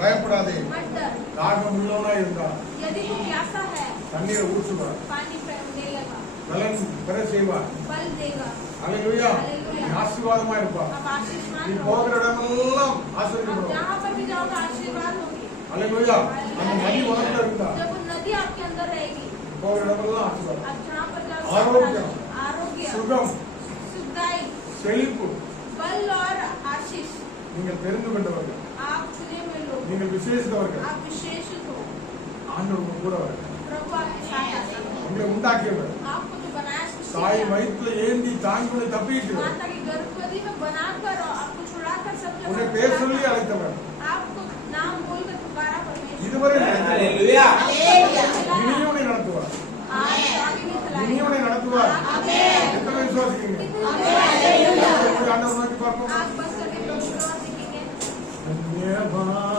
பயப்படாதே. मत डर। தாகம் உள்ளவனா இருந்தா यदि तू प्यासा है, தண்ணீரை ஊற்றுவார், पानी देगा, பலன் பெற செய்வார். बल देगा। அல்லேலூயா. हालेलुया। நீ ஆசீர்வாதமா இருப்பார். अब आशीर्वाद நீ रहो। போகிற இடமெல்லாம் अब ஆசீர்வதிக்கப்படும். जहाँ पर भी जाओगे आशीर्वाद होगी। அல்லேலூயா. அந்த நதி உனக்குள்ள இருந்தா जब वो नदी आपके अंदर रहेगी, போகிற இடமெல்லாம் ஆசீர்வாதம், अब जहाँ पर जाओगे ஆரோக்கியம், आरोग्य, சுகம், सुखदाई, செழிப்பு. बल और आशीष। நீங்கள் தெரிந்து கொண்டவர்கள், आप चुने हुए लोग, நீங்கள் விசேஷித்தவர்கள். आप विशेषित हो। ஆண்டவர் உங்க கூட வர प्रभु आपके साथ आता है। உங்களை உண்டாக்கியவர். आपको जो बनाया सृष्टि தாய் किया, வயிற்றுல ஏந்தி தாங்கி தப்பிட்டு माता की गर्भवती में बनाकर और आपको छुड़ाकर सब जगह உன்னை பேர் சொல்லி छुड़ाकर, அழைத்தவர். आपको नाम बोलकर पुकारा परमेश्वर। இதுவரை நடத்தியவர். हालेलुया। இனியும் உன்னை நடத்துவார். आज आगे भी चलाएगा। இனியும் உன்னை நடத்துவார். எத்தனை விசுவாசிக்கிறீங்க? ஆண்டவர் நோக்கி பார்ப்போம். आप बस करके प्रभु की ओर देखेंगे। धन्यवाद